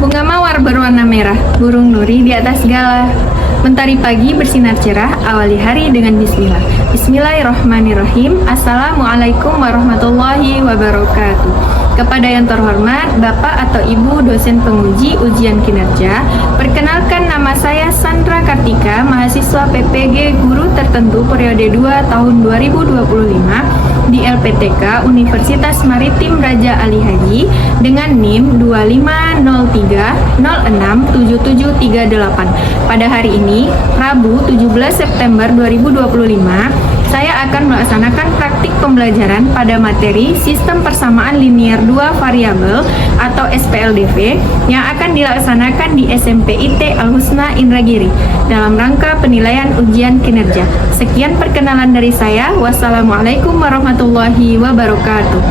Bunga mawar berwarna merah, burung nuri di atas segala. Mentari pagi bersinar cerah, awali hari dengan bismillah. Bismillahirrahmanirrahim. Assalamualaikum warahmatullahi wabarakatuh. Kepada yang terhormat, Bapak atau Ibu dosen penguji ujian kinerja, perkenalkan nama saya Sandra Kartika, mahasiswa PPG Guru Tertentu periode 2 tahun 2025 di LPTK Universitas Maritim Raja Ali Haji dengan NIM 2503067738. Pada hari ini, Rabu 17 September 2025, saya akan melaksanakan praktik pembelajaran pada materi Sistem Persamaan Linier 2 Variabel atau SPLDV yang akan dilaksanakan di SMP IT Al-Husna Indragiri dalam rangka penilaian ujian kinerja. Sekian perkenalan dari saya. Wassalamualaikum warahmatullahi wabarakatuh.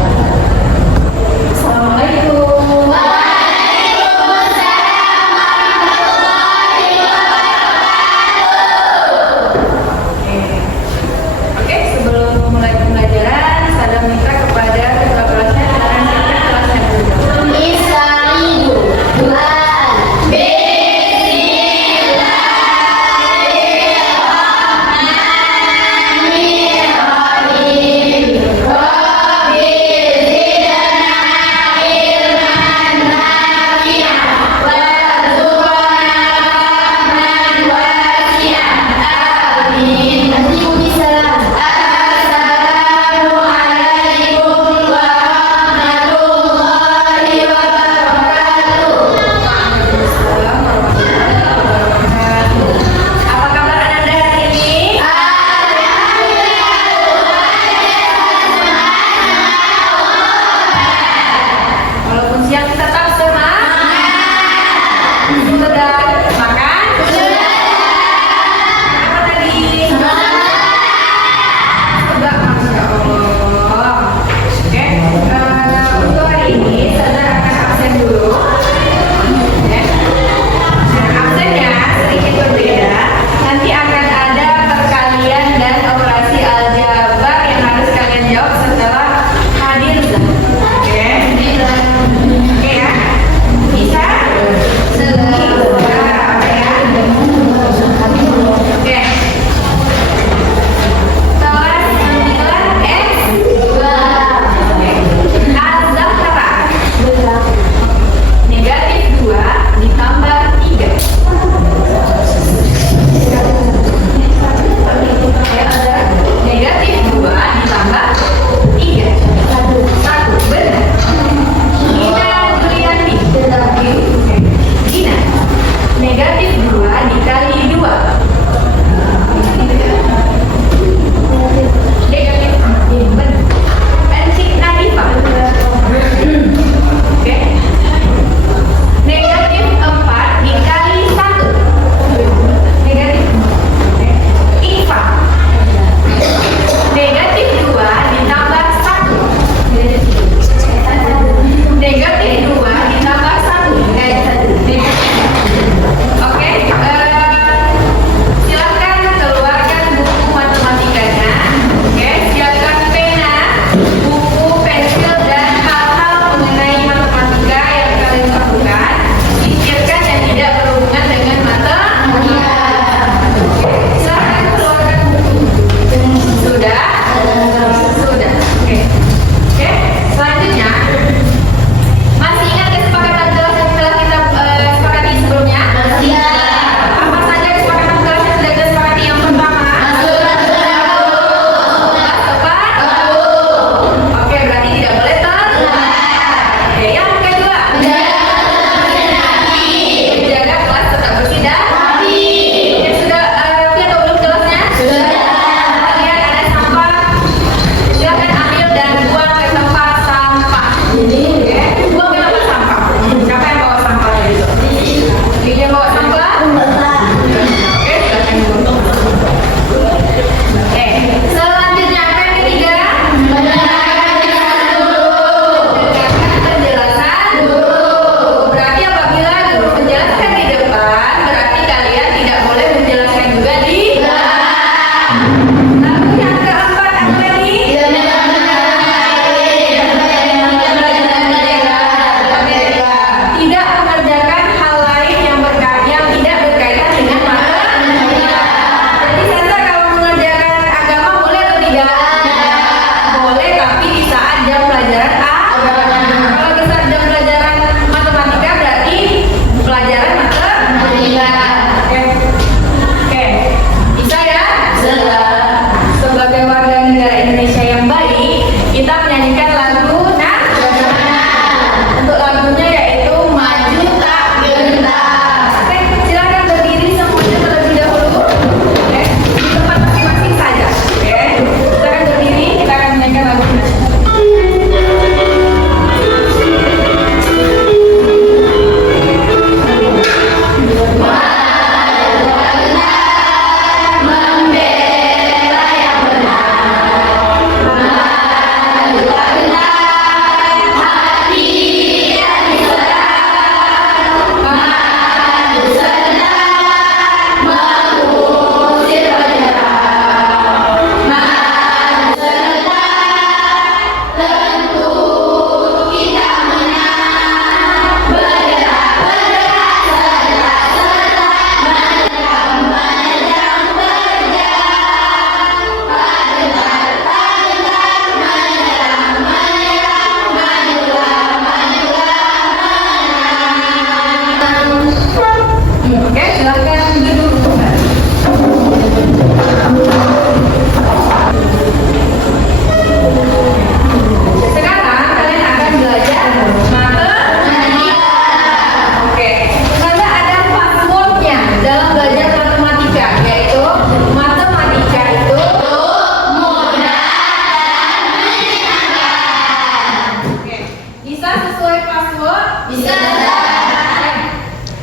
Bisa sesuai password? Bisa.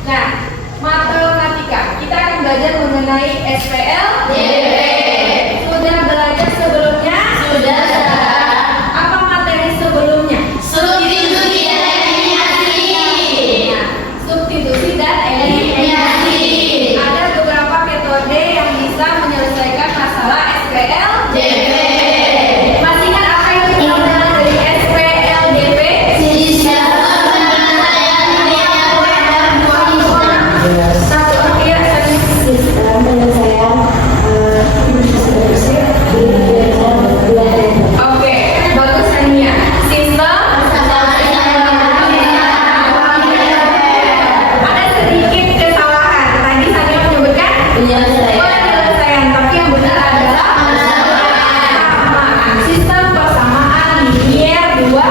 Nah, matematika kita akan belajar mengenai SPL DP. Sudah belajar sebelumnya? Sudah. Apa materi sebelumnya? Substitusi dan eliminasi. Nah, substitusi dan eliminasi. Ada beberapa metode yang bisa menyelesaikan masalah SPL DP. Masih ingat apa yang kita belajar dari SPL DP? Sistem penyelesaian dengan Satu ya, Sistem penyelesaian oke, bagus Ania. Sistem ada sedikit kesalahan. Tadi saya menyebutkan penyelesaian, tapi yang benar adalah persamaan. Sistem persamaan linier dua.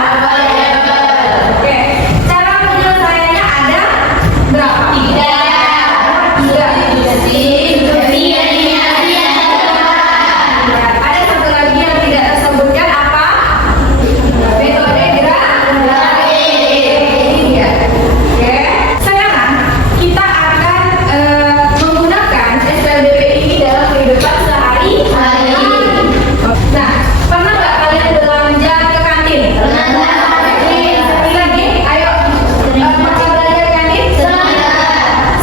Oke, cara penyelesaiannya ada berapa? Tiga. Ada satu lagi yang tidak tersebutkan apa? Metode tiga. Oke. Sekarang kita akan menggunakan SPLDP ini dalam kehidupan sehari-hari. Nah, pernah nggak kalian belanja ke kantin? Lagi, ayo. Pernah belanja ke kantin?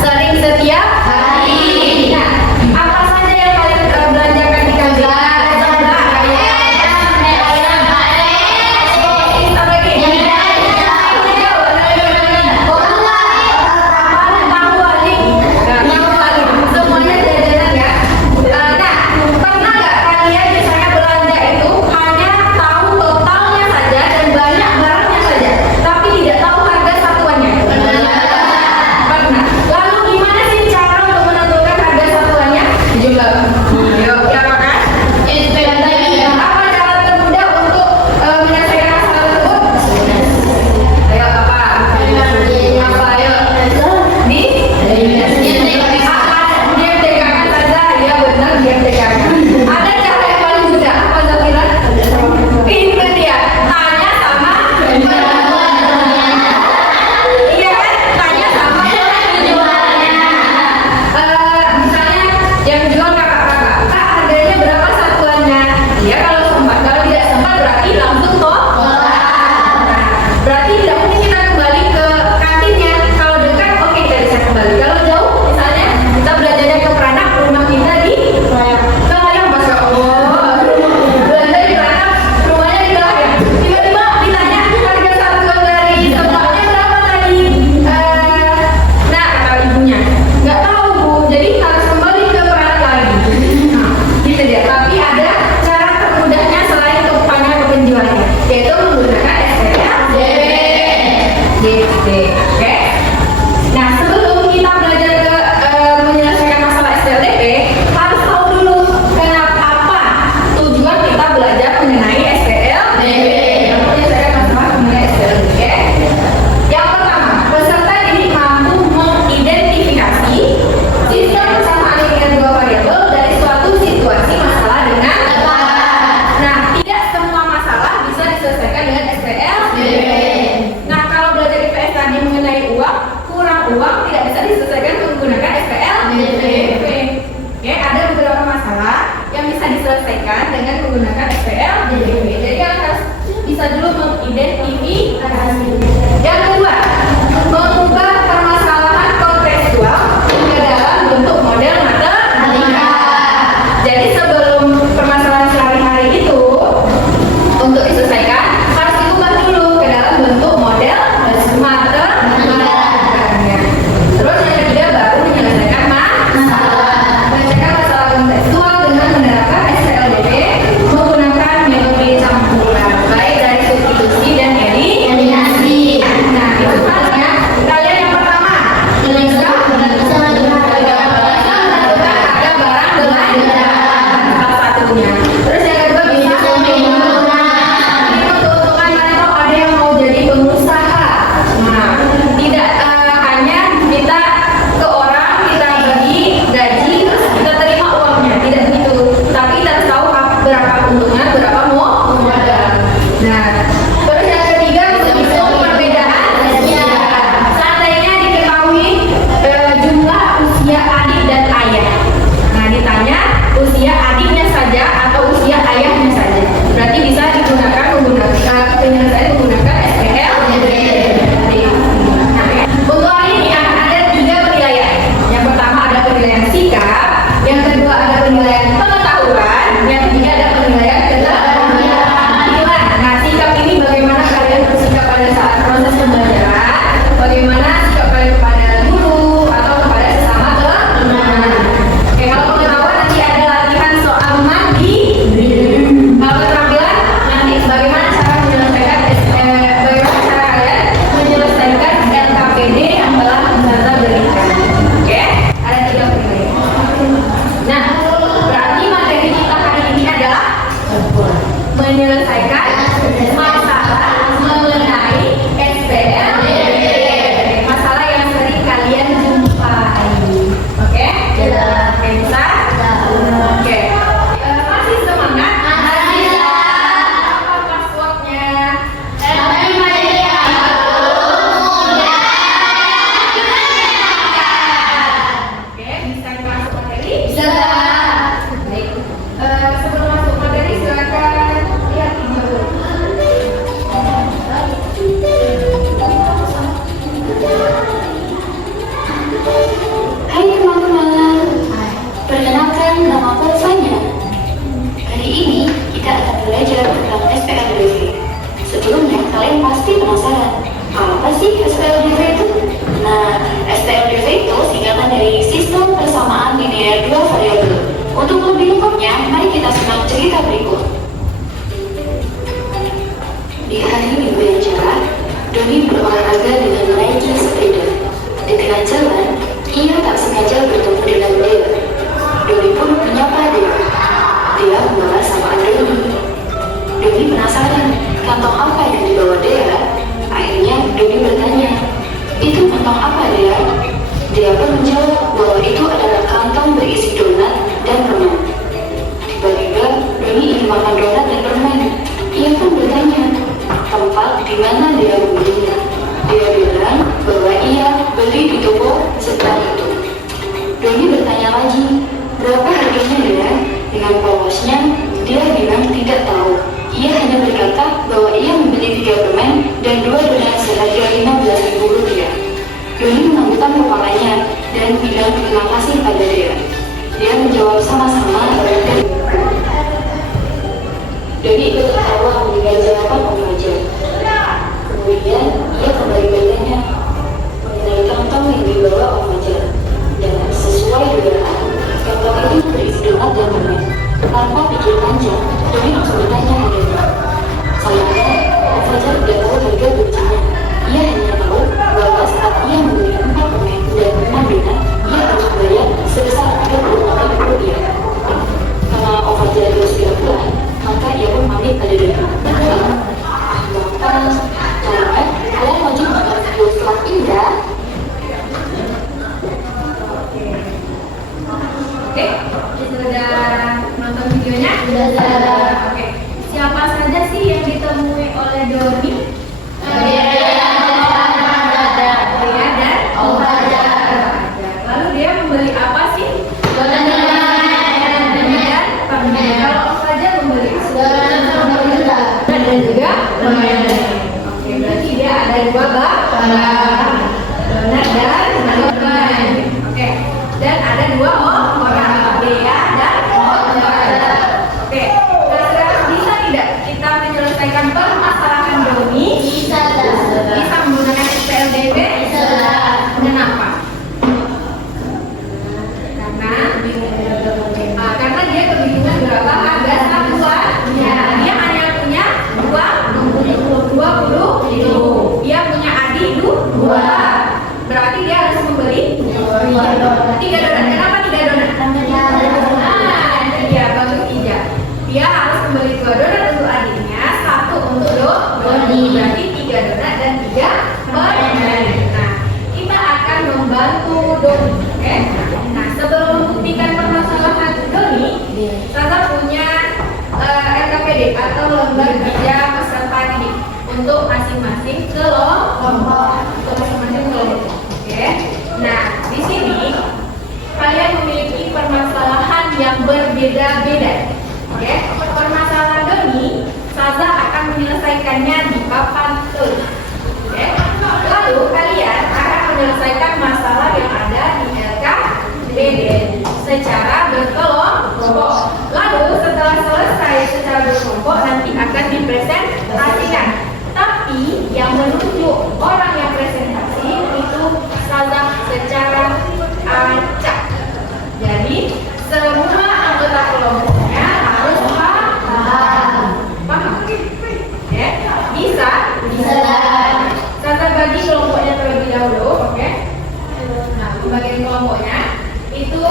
Sering setiap hari. Nah, apa saja yang kalian belanjakan di kantin? Semuanya jajanan ya. Nah, pernah nggak kalian misalnya belanja itu hanya tahu totalnya saja dan banyak barangnya saja, tapi tidak tahu harga satuannya? Pernah. Lalu gimana sih cara untuk menentukan harga satuannya? Jumlah. Yuk, siapa kan? Apa cara termudah untuk menyelesaikan masalah tersebut? Ayo apa? Apa ayo? Diam dekakan saja. Ya benar, diam dekakan. Ada cara yang paling mudah. Apa Zafira? Itu dia. Tanya sama iya kan? Tanya sama misalnya yang jual kakak-kakak, Kak, harganya berapa satuannya? Iya kalau sempat, kalau tidak sempat berarti langsung toh. Berarti tidak mungkin kita kembali ke kantinnya. Kalau dekat, oke kita bisa kembali. Kalau jauh, misalnya kita belajarnya ke Peranak, rumah kita di Kelayang, Masya Allah. Belanja di Peranak, rumahnya di Kelayang. Tiba-tiba ditanya harga satuan dari tempatnya berapa tadi? Nah, kata ibunya, nggak tahu Bu, jadi harus kembali ke Peranak lagi. Nah, gitu dia. Tapi ada cara termudahnya selain ke tanya ke penjualnya, yaitu menggunakan SPLDP. Oke. Nah, sebelum kita belajar ke menyelesaikan masalah SPLDP, harus tahu dulu kenapa tujuan kita belajar mengenai SPLDP. Menyelesaikan masalah mengenai SPLDP. Yang pertama, peserta didik mampu mengidentifikasi sistem persamaan dengan dua variabel dari suatu situasi masalah dengan tepat. Nah, tidak semua masalah bisa diselesaikan dengan SPLDP. Nah, kalau belajar IPS tadi mengenai uang, kurang uang tidak bisa diselesaikan menggunakan SPLDP. Oke, ada beberapa masalah yang bisa diselesaikan dengan menggunakan SPLDP. Jadi kalian harus bisa dulu mengidentifikasi. Yang kedua, mengubah permasalahan kontekstual ke dalam bentuk model matematika. Jadi sebelum permasalahan sehari-hari itu untuk diselesaikan harus diubah dulu ke dalam bentuk model matematika. Terus yang ketiga baru menyelesaikan masalah. Menyelesaikan masalah kontekstual dengan menerapkan SPLDP menggunakan metode campuran baik dari substitusi dan eliminasi. sih SPLDV itu? Nah, SPLDV itu singkatan dari Sistem Persamaan Linear Dua Variabel. Untuk lebih lengkapnya, mari kita simak cerita berikut. Di hari Minggu yang cerah, Doni berolahraga dengan menaiki sepeda. Di tengah jalan, ia tak sengaja bertemu dengan Dea. Doni pun menyapa Dea. Dea membalas samaan Doni. Doni penasaran, kantong apa yang dibawa Dea? Akhirnya Doni bertanya, itu kantong apa Dea? Dea pun menjawab bahwa itu adalah kantong berisi donat dan permen. Tiba-tiba Doni ingin makan donat dan permen. Ia pun bertanya, tempat di mana Dea membelinya? Dia bilang bahwa ia beli di toko sebelah itu. Doni bertanya lagi, berapa harganya Dea? Dengan polosnya, dia bilang tidak tahu. Ia hanya berkata bahwa ia membeli 3 permen dan 2 donat seharga Rp15.000. Doni menganggukkan kepalanya dan bilang terima kasih pada Dea. Dia menjawab sama-sama dan Doni ikut tertawa mendengar jawaban Om Fajar. Kemudian ia kembali bertanya mengenai kantong yang dibawa Om Fajar. Dan sesuai dugaan, kantong itu berisi donat dan permen. Tanpa pikir panjang, Doni langsung bertanya harganya. Sayangnya, Om Fajar tidak tahu harga belinya. Ia hanya tahu bahwa saat ia membeli 4 permen dan 6 donat, ia harus membayar sebesar Rp28.000. Karena Om Fajar harus segera pulang, maka ia pun pamit pada Doni. Kalian wajib menonton video setelah ini ya. Oke, sudah nonton videonya? Sudah. Oke, siapa saja sih yang ditemui oleh Doni? Dea dan Om Fajar. Lalu dia membeli apa sih? Donat Dan permen. Kalau Om Fajar membeli apa? dan juga permen. Oke, berarti dia ada 2 barang. Donat dan permen. Oke, dan ada 2 orang, Dea dan Om Fajar. Oke, kira-kira bisa tidak kita menyelesaikan permasalahan Doni? Bisa. Bisa menggunakan SPLDV? Bisa. Kenapa? Karena dia kebingungan berapa harga satuan. Ya, dia hanya punya 20. Dia punya adik 2. Berarti dia harus membeli 3 donat. Kenapa 3 donat? Nah, ini dia bagus Ija. Dia harus membeli 2 donat untuk adiknya, 1 untuk Doni. Berarti 3 donat dan 3 permen. Nah, kita akan membantu Doni. Oke? Nah, sebelum membuktikan permasalahan Doni, Tata punya LKPD atau lembar kerja peserta didik untuk masing-masing kelompok. Oke. Nah, di sini kalian memiliki permasalahan yang berbeda-beda. Oke. Permasalahan Doni, Saza akan menyelesaikannya di papan tulis. Oke. Lalu kalian akan menyelesaikan masalah yang ada di LKPD secara berkelompok. Lalu setelah selesai secara berkelompok nanti akan dipresentasikan. Tapi yang menunjuk orang yang presentasi itu salah secara acak. Jadi semua anggota kelompoknya harus paham. Ya, bisa. Saza bagi kelompoknya terlebih dahulu, oke? Nah, pembagian kelompoknya itu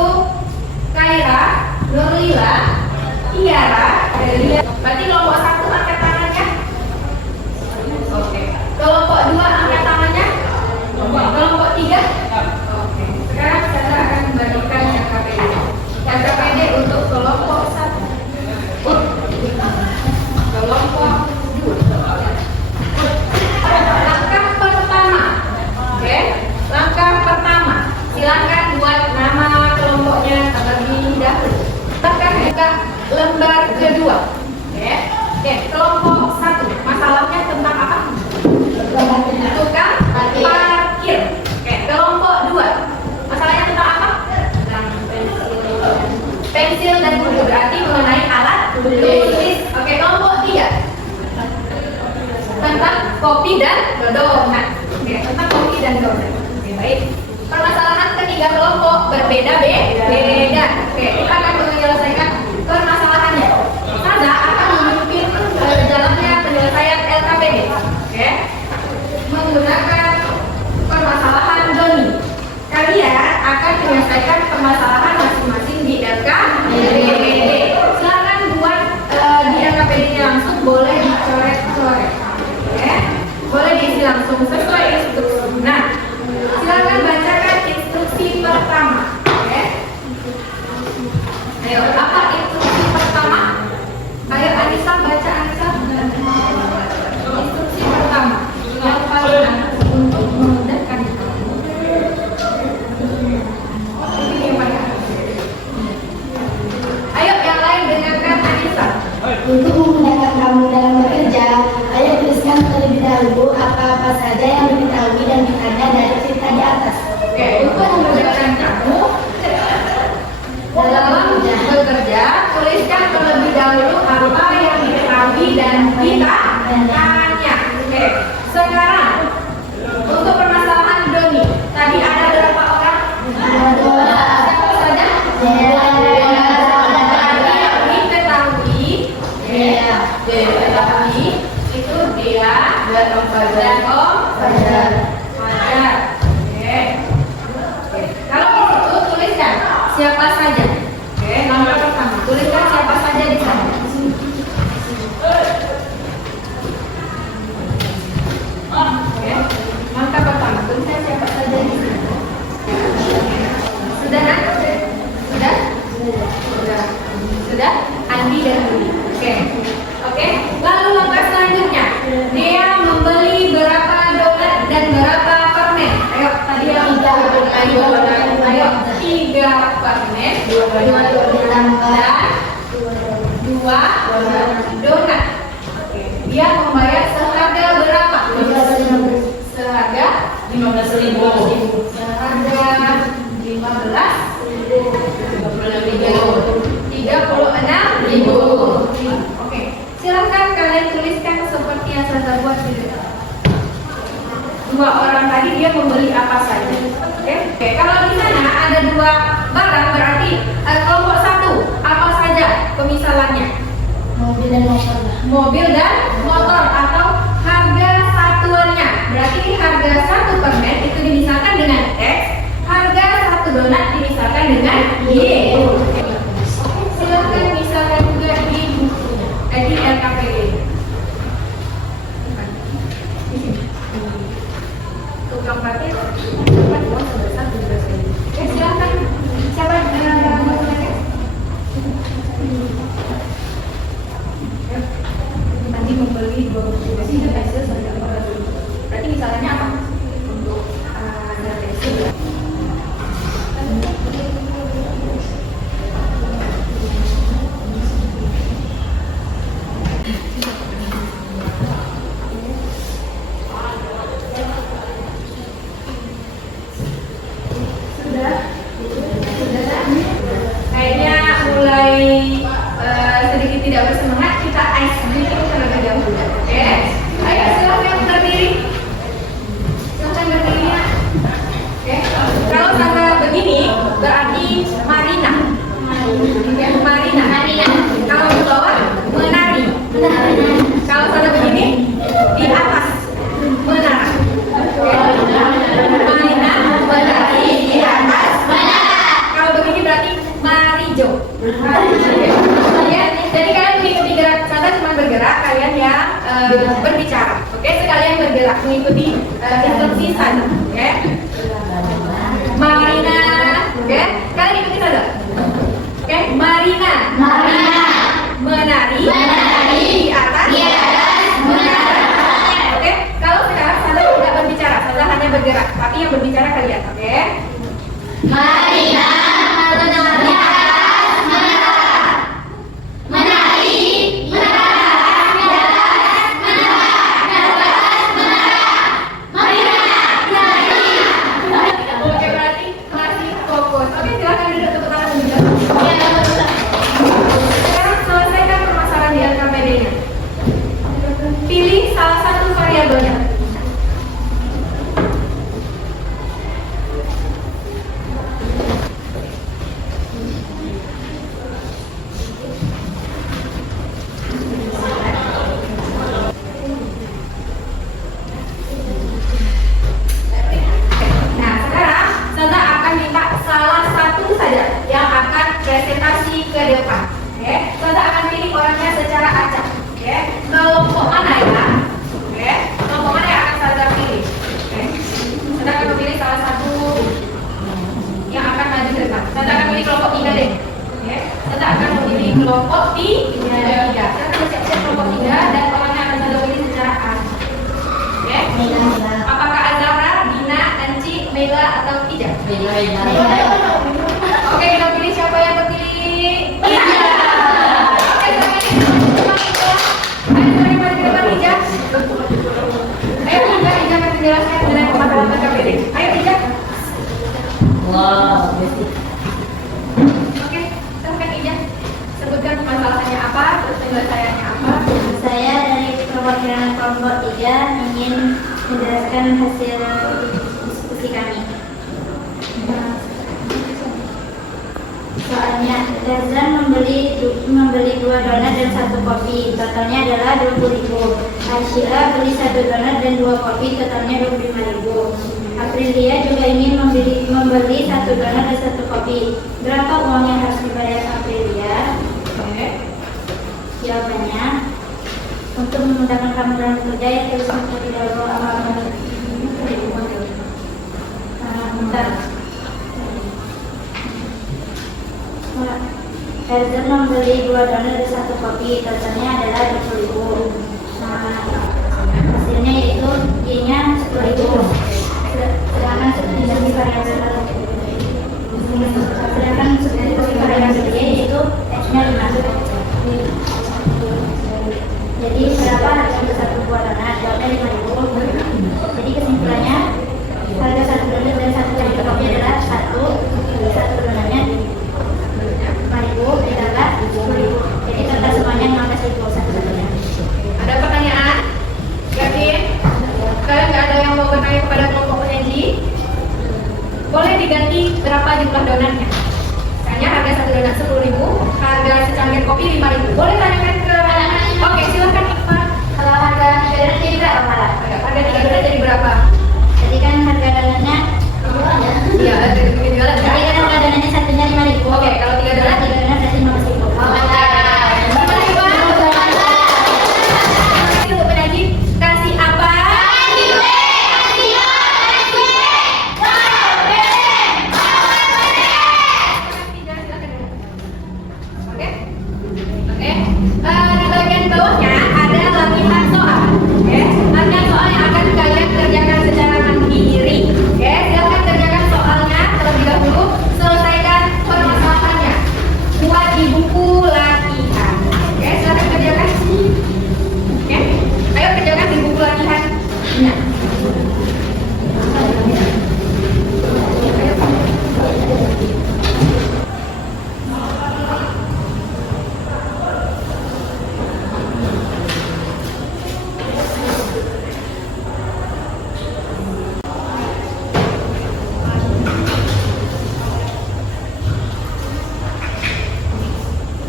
Kaira, Nurlila, Tiara, Delia. Berarti kelompok 1 angkat tangannya. Oke. Kelompok 2 angkat tangannya. Kelompok 3. Oke. Sekarang saya akan membagikan LKPD. LKPD untuk kelompok 1. Kelompok 2. Langkah pertama. Oke. Langkah pertama. Silakan buat nama kelompoknya terlebih dahulu. Langkah lembar kedua. Oke. Kelompok 1. Masalahnya tentang apa? Tukang parkir. Oke. Kelompok 2. Masalahnya tentang apa? Pensil dan buku. Berarti mengenai alat tulis. Oke. Kelompok 3. Tentang kopi dan donat. Oke. akan menyelesaikan permasalahan masing-masing di LKPD. Silakan buat di LKPD-nya langsung, boleh dicoret-coret. Oke? Boleh diisi langsung sesuai instruksi. Nah, silakan bacakan instruksi pertama. Oke? Ayo, apa instruksi pertama? Ayo Anissa, baca Anissa. Instruksi pertama yang paling untuk memudahkan kamu. Ini yang paling. Ayo yang lain dengarkan Anissa. Untuk memudahkan kamu dalam bekerja, ayo tuliskan terlebih dahulu apa-apa saja yang diketahui dan ditanya dari cerita di atas. Oke, untuk memudahkan kamu dalam bekerja, tuliskan terlebih dahulu apa yang diketahui dan ditanya. Oke, sekarang untuk permasalahan Doni, tadi ada berapa orang? Siapa saja? Diketahui itu dia dan Om Fajar. Oke. Kalau itu tuliskan siapa saja. Oke, nomor pertama tuliskan siapa saja di sana. Oke, langkah pertama tuliskan siapa saja di sana. Sudah nak? Sudah? Andi dan Budi. Oke. Lalu langkah selanjutnya, dia membeli berapa donat dan berapa permen? Ayo, tadi yang 3 donat. Ayo, 3 permen, 2 donat. Oke. Dia membayar seharga berapa? Seharga 15.000. Seharga 36.000. Oke, silakan kalian tuliskan seperti yang saya buat di depan. 2 orang tadi dia membeli apa saja. Oke, kalau di sana ada 2 barang berarti kelompok 1 apa saja pemisalannya? Mobil dan motor atau harga satuannya. Berarti harga 1 permen itu dimisalkan dengan X, harga 1 donat dimisalkan dengan Y. Silakan misalkan juga di bukunya, di LKPD. Tukang parkir, dapat uang sebesar 17.000. Oke, silakan. Siapa menggunakan? Nanti membeli 2 buku besi dan hasil sebanyak 14.000. Berarti misalnya apa? Untuk hasil. Kayaknya mulai sedikit tidak bersemangat, kita ice breaking terlebih dahulu. Oke, ayo silakan berdiri. Silakan berdiri ya. Oke, kalau sampai begini berarti Marina. Ya, Marina. Kalau di bawah menari. Kalau sampai begini di atas menara. Oke. Marina menari di atas menara. Kalau begini berarti Marijo. Ya, jadi kalian mengikuti gerak sana cuma bergerak, kalian yang berbicara. Oke, sekalian bergerak mengikuti instruksi sana. Oke. Marina. Oke, kalian ikuti saja. Oke, Marina. Menari di atas menara. Oke, kalau sekarang sana tidak berbicara, sana hanya bergerak, tapi yang berbicara kalian. Oke. Marina menari di atas menara. Menari di atas menara. Marina menari. Oke, berarti masih fokus. Oke, silakan duduk tepuk tangan menunjukkan. Sekarang selesaikan permasalahan di LKPD-nya. Pilih salah satu variabelnya. Oke, kita pilih siapa yang terpilih? Ija. Oke, semuanya mari ke depan Ija. Ayo Ija akan menjelaskan mengenai permasalahan KPD. Ayo Ija. Oke, silahkan Ija. Sebutkan masalahnya apa, terus penyelesaiannya apa. Saya dari perwakilan kelompok 3 ingin menjelaskan hasil diskusi kami. Soalnya Tarzan membeli 2 donat dan 1 kopi, totalnya adalah 20.000. Asyila beli 1 donat dan 2 kopi, totalnya 25.000. Aprilia juga ingin membeli 1 donat dan 1 kopi. Berapa uang yang harus dibayar Aprilia? Jawabannya, untuk memudahkan kamu dalam bekerja ya tuliskan terlebih dahulu amalan. Bentar. Tarzan membeli 2 donat dan 1 kopi, totalnya adalah 20.000. Hasilnya yaitu Y-nya 10.000. Sedangkan substitusi variabel Y yaitu X-nya 5. Jadi berapa harga untuk 1 buah donat? Jawabnya 5.000. Jadi kesimpulannya harga 1 donat dan 1 kopi adalah 1 donatnya 5.000 ditambah 10.000. Jadi total semuanya 15.000 satu-satunya. Ada pertanyaan? Yakin? Kalian nggak ada yang mau bertanya kepada kelompok penyaji? Boleh diganti berapa jumlah donatnya? Misalnya harga 1 donat 10.000, harga secangkir kopi 5.000. Boleh tanyakan ke anak-anak? Oke, silakan Iqbal. Kalau harga 3 donat jadi berapa malah? Harga 3 donat jadi berapa? Jadi kan harga donatnya Iya, ada 3 donat. jadi kan harga donatnya satunya 5.000. Oke, kalau 3 donat 3 donat berarti 15.000. Untuk penyaji, kasih apa? Oke. Oke. Di bagian bawahnya ada latihan soal. Oke. Latihan soal yang akan kalian kerjakan secara mandiri. Oke. Silakan kerjakan soalnya terlebih dahulu. Selesaikan permasalahannya. Buat di buku latihan. Oke. Silakan kerjakan. Oke. Ayo kerjakan di buku latihan. Nah.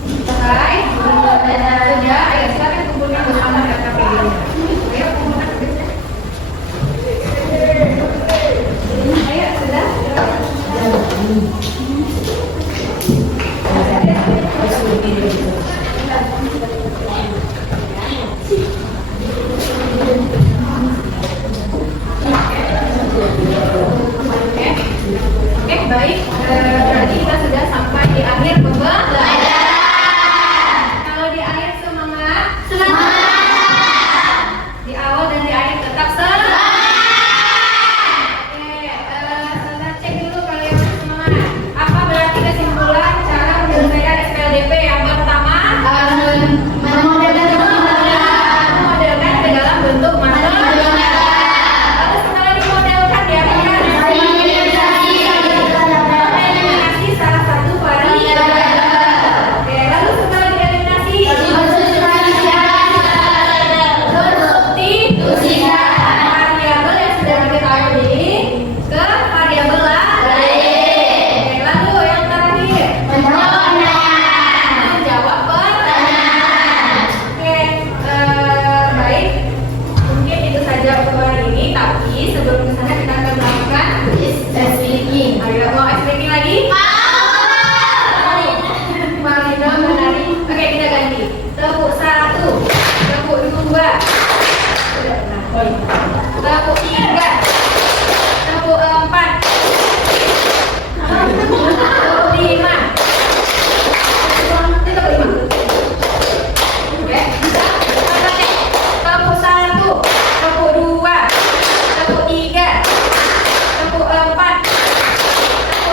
Selesai? Sudah, ayo silakan kumpulkan bersama dan KPD. Ayo kumpulkan. Ayo, sudah? Oke, baik. Berarti kita sudah sampai di akhir pembelajaran. Kalau di akhir semangat, di awal dan di akhir tetap semangat. Oke, kita cek dulu kalian semangat. Apa berarti kesimpulan cara menyelesaikan SPLDP yang pertama? Memodelkan ke dalam bentuk matematika. Lalu setelah dimodelkan ya, eliminasi salah satu variabel. Oke, lalu setelah dieliminasi substitusikan variabel yang sudah diketahui ke variabel lain. Oke, lalu yang terakhir menjawab pertanyaan. Oke, baik. Mungkin itu saja untuk hari ini. Tapi sebelum ke sana kita akan melakukan ice breaking. Ayo, mau ice breaking lagi? Marina menari. Oke, kita ganti. Tepuk 1, tepuk 2, tepuk 3, tepuk 4, tepuk 5. Tepuk 5. Oke, bisa? Tepuk 1, tepuk 2, tepuk 3, tepuk 4, tepuk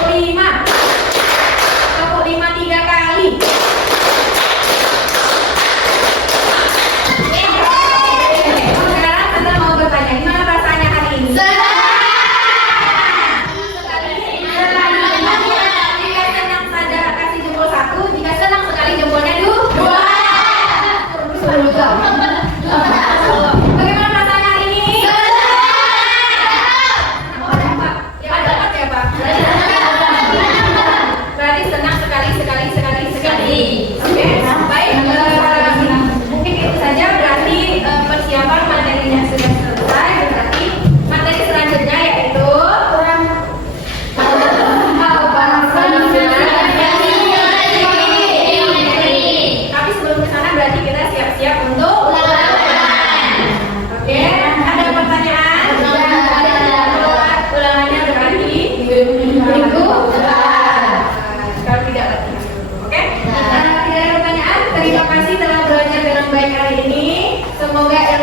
Semoga